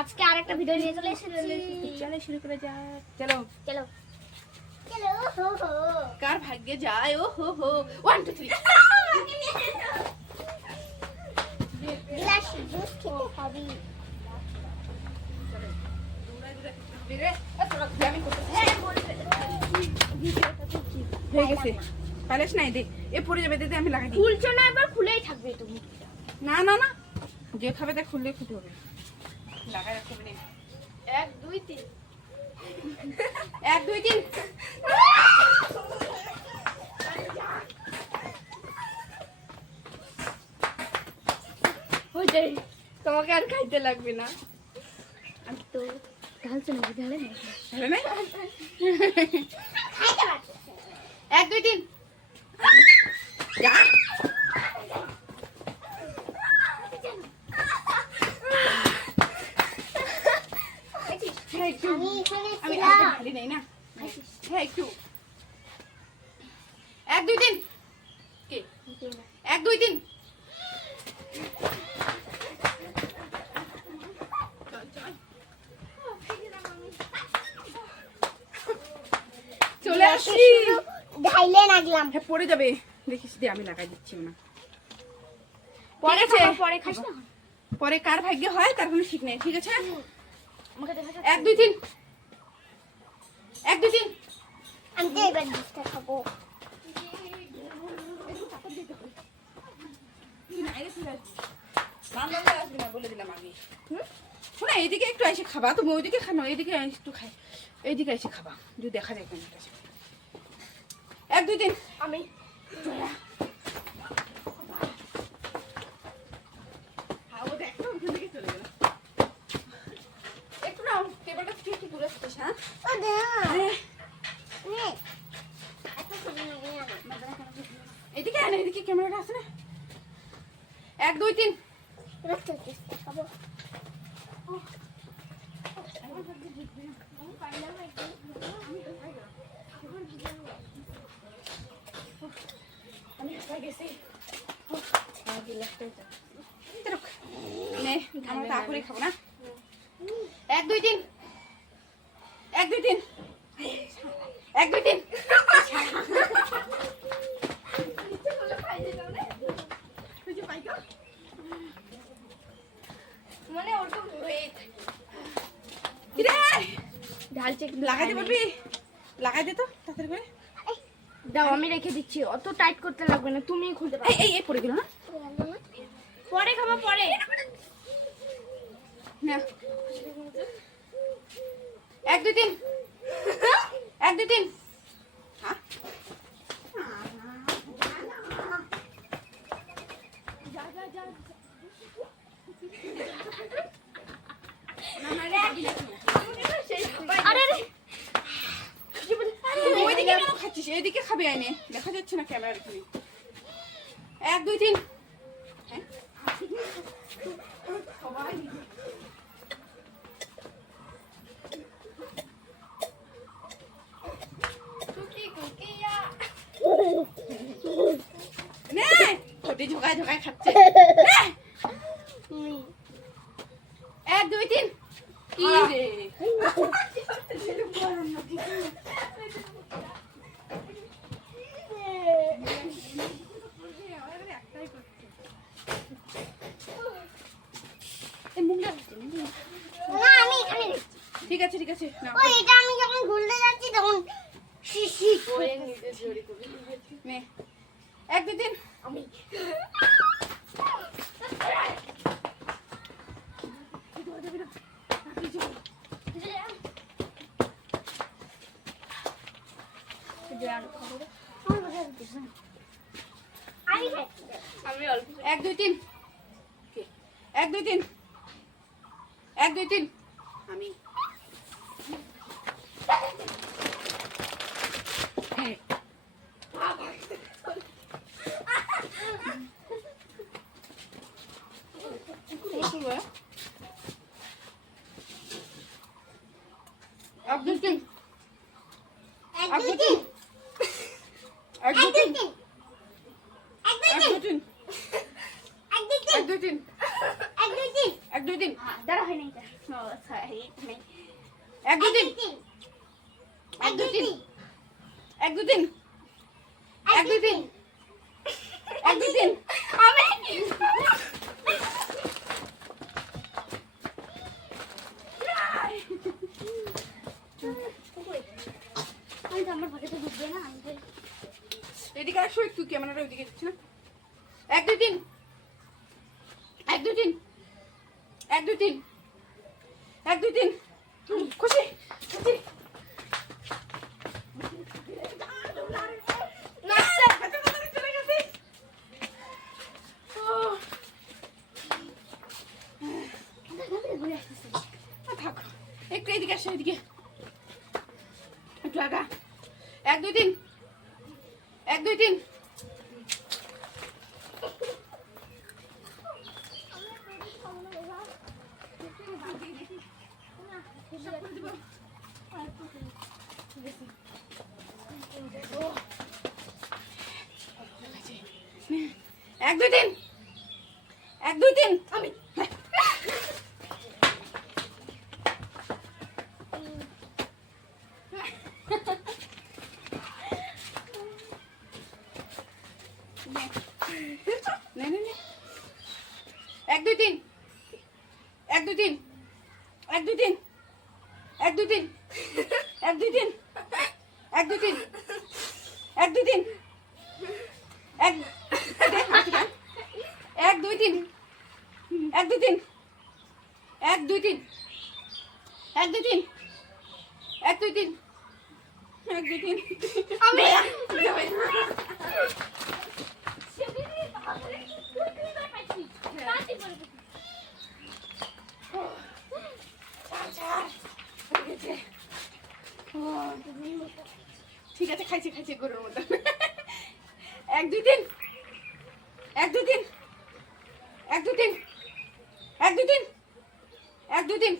আজকে আরেকটা ভিডিও নিয়ে চলে এসেছি। চলো শুরু করে যাক। চলো চলো চলো হো হো কার ভাগ্যে যায় ও হো হো 1 2 3 গ্লাস জুস খেতে হবে। হয়ে গেছে পালিস নাই দে এ পড়ে যাবে দে আমি লাগাই দিই। খুলছো না, এবার খুলেই থাকবে তুমি। না না না যে খাবে তা খুললে খেতে হবে লাগাই রাখতে হবে 1 2 3 1 2 3 হয়ে যায়, তোমাকে আর খাইতে লাগবে না। আমি তো ঢালছো না, ঢালে না ভালো নাই খাইতে পারছো। 1 2 3 যা আমি এখানে আমি ছিলাম। ঢালি নাই না হ্যাঁ একটু 1 2 3 কে 1 2 3 চলে আসি ঢাইলে লাগলাম। হ্যাঁ পড়ে যাবে দেখিস দে আমি লাগাই দিচ্ছি না পরে ঠিক আছে। খাবো, পরে খাস না। পরে কার ভাগ্যে হয় তার কোনো ঠিক নেই ঠিক আছে আমাকে দেখা যাচ্ছে। 1 2 3 1 2 3 আমি তো এবার জুসটা খাবো। বলে দিলাম আগে শোনা এইদিকে একটু এসে খাবা তুমি ওইদিকে খানো এইদিকে একটু খাই এইদিকে এসে খাবা যদি দেখা যায় কেমন কাছে 1 2 3 আমি একটু নাও টেবিলটা একটু একটু দূরে আসছিস হ্যাঁ ও দে আরে নে এত খাবো না এদিকে আয় না এদিকে ক্যামেরাটা আছে না 1 2 3 এবার তো জুসটা খাবো। আমি হাঁপাই গেছি নে আমরা তো করে খাবো না 1 2 3 1 2 3 1 2 3 মানে ওরকম ওয়েট কিরে ঢালছে লাগাইতে পারবি লাগাই দে তো তাড়াতাড়ি করে দাও, আমি রেখে দিচ্ছি। অত টাইট করতে লাগবে না, তুমি খুলতে পারো। এই এই পড়ে গেল না পরে খাবো, পরে। না 1 2 3 1 2 3 হ্যাঁ আরে রে ওইদিকে কেন খাচ্ছিস এদিকে খাবি আইনে দেখা যাচ্ছে না ক্যামেরার এখানে 1 2 3 হ্যাঁ সবাই নে ছোটি ঝোকায় ঝোকায় খাচ্ছে নে 1 2 3 কি রে না, আমি এখানে রেখেছি। ঠিক আছে ঠিক আছে না ও এটা আমি যখন খুলতে যাচ্ছি তখন শিশি করে নে 1 2 3 আমি আমি অল্প 1 2 3 1 2 3 1 2 3 আমি আব্দুল কিং একদিন একদিন একদিন একদিন একদিন একদিন একদিন এক দুই তিন দাঁড়া হয় নাই সরি এক দুই তিন এক দুই তিন এক দুই তিন এক দুই তিন এক দুই তিন আমি আমি তো আমার ভাগে তো ঢুকবে না আমি তো এদিকে আসো একটু ক্যামেরাটা ওইদিকে দিচ্ছি না এক দুই তিন এক দুই তিন এক দুই তিন এক দুই তিন খুশি খুশি ঘুরে আসতেছে থাক একটু এদিকে আসো এদিকে একটু আগা এক দুই তিন এক দুই তিন এক দুই তিন এক দুই তিন আমি নে নে নে এক দুই তিন এক দুই তিন এক দুই তিন এক দুই তিন এক দুই তিন এক দুই তিন এক দুই তিন এক এক দুই তিন এক দুই তিন এক দুই তিন এক দুই তিন এক দুই তিন এক দুই তিন আমি ঠিক আছে খাইছি খাইছি গরুর মতো এক দুই তিন এক দুই তিন এক দুই তিন এক দুই তিন এক দুই তিন